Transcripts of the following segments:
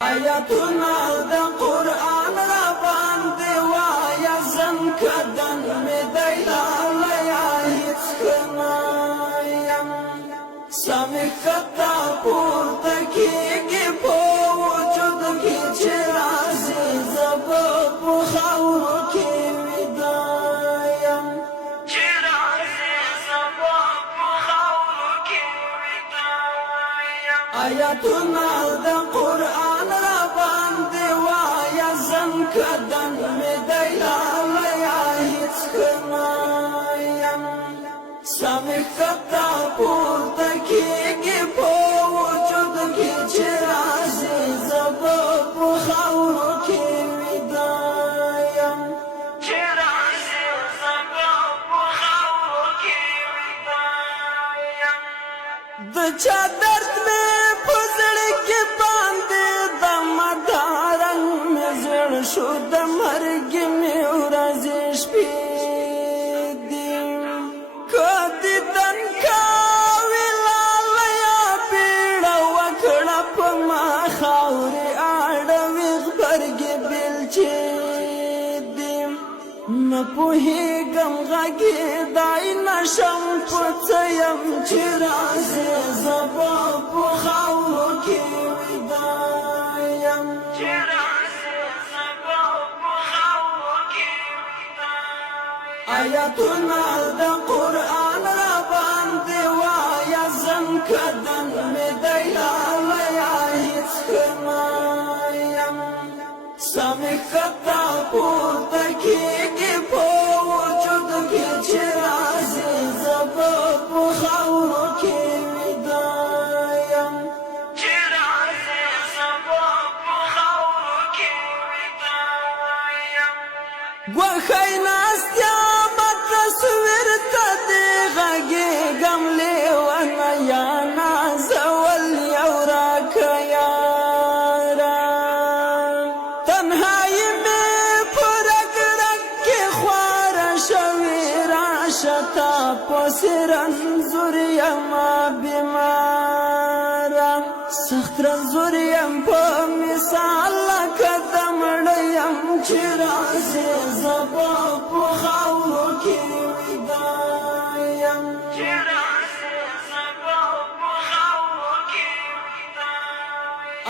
آیاتنا دا قرآن را باندې وایا زم کدن می دی لالیا هیڅ کنایم سمی کتا پورته کېږي په وجود کې چې راځي زب په خاورو کې ویدایم چې راځي زب په خاورو کې ویدایم آیاتنا دا قرآن کدن می دی لالیا هیڅ کنایم سمی کتا پورته کېږي په وجود کې چې راځي زب په خاورو کې ویدایم چې راځي زب په خاورو کې ویدایم د چا درد مې په زړه کې باندې د مدارنګ شو د مرګ مې ورځې شپې دي کدی دن کاوي لالیا بیړه وکړه په ما خاورې اړوي غبرګې بېلچې دي نه پوهېږم غږېدای نشم په څه یم چې راځې زه به په خاورو کې ویدایم آیاتنا دا قرآن را باندې وایا زم کدن می دی لالیا هیڅ کنایم سمی کتا پورته کېږي په وجود کې چې راځي زب په خاورو کې ویدایم چې راځي زب په خاورو کې ویدایم ګوښی ناستیا تصویر تا دی غږی غم لیوانا یا نازول یو راکه یارا تنهایی می په رګ رګ کې خواره شوې راشه تا پسې رنځور یما بیماره سخت رنځور یم په مثال لکه د مړه یم چې راځې زه به په خاورو کې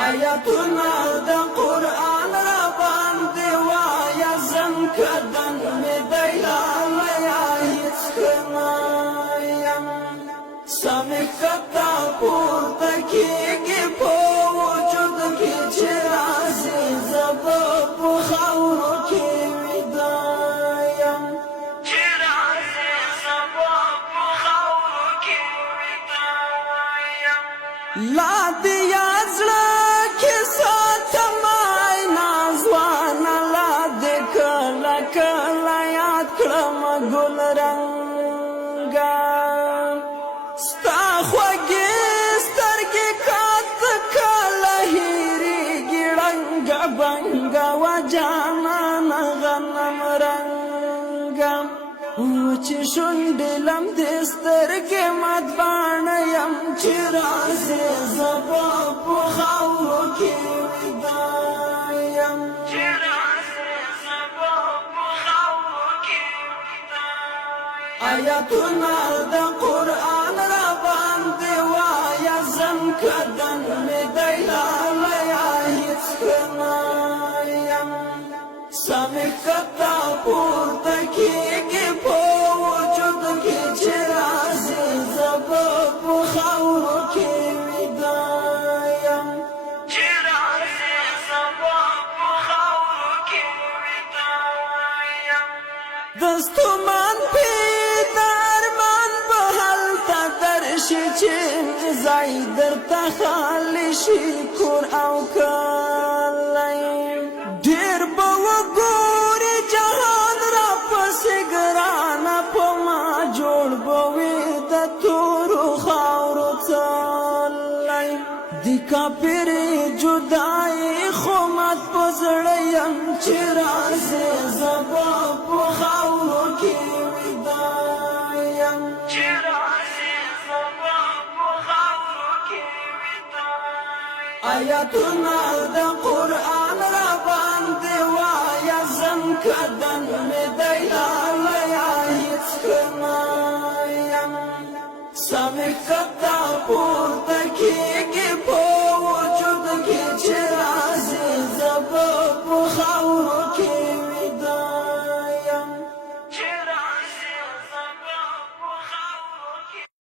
آیاتنا دا قرآن را باندې وایا زم کدن می دی لالیا هیڅ کنایم سمی کتا پورته کېږي په وجود کې چې راځي زب په خاورو کې ویدایم چې راځي زب په خاورو کې ویدایم لا دې یاد زړه گل رنگا ستا خوږې سترګې کات کله هېرېږي ړنګه بنګه و جانان غنم رنګه وچې شونډې لمدې سترګې مدباڼه یم چې راځې زه به په خاورو کې ویدایم آیاتنا دا قرآن را باندې وایا زم کدن می دی لالیا هیڅ کنایم سمی کتا پورته کېږي په وجود کې چې راځي زب په خاورو کې ویدایم چې راځي زب په خاورو کې ویدایم دستومان چې ځای درته خالی شي کور او کلی ډېر به وګورې جهان را پسې ګرانه په ما جوړ به وي د تورو خاورو څلی د کاپرې جدایي خو مات په زړه یم چې راځې زه به په خاورو کې ویدایم آیاتنا دا کتا پورته کی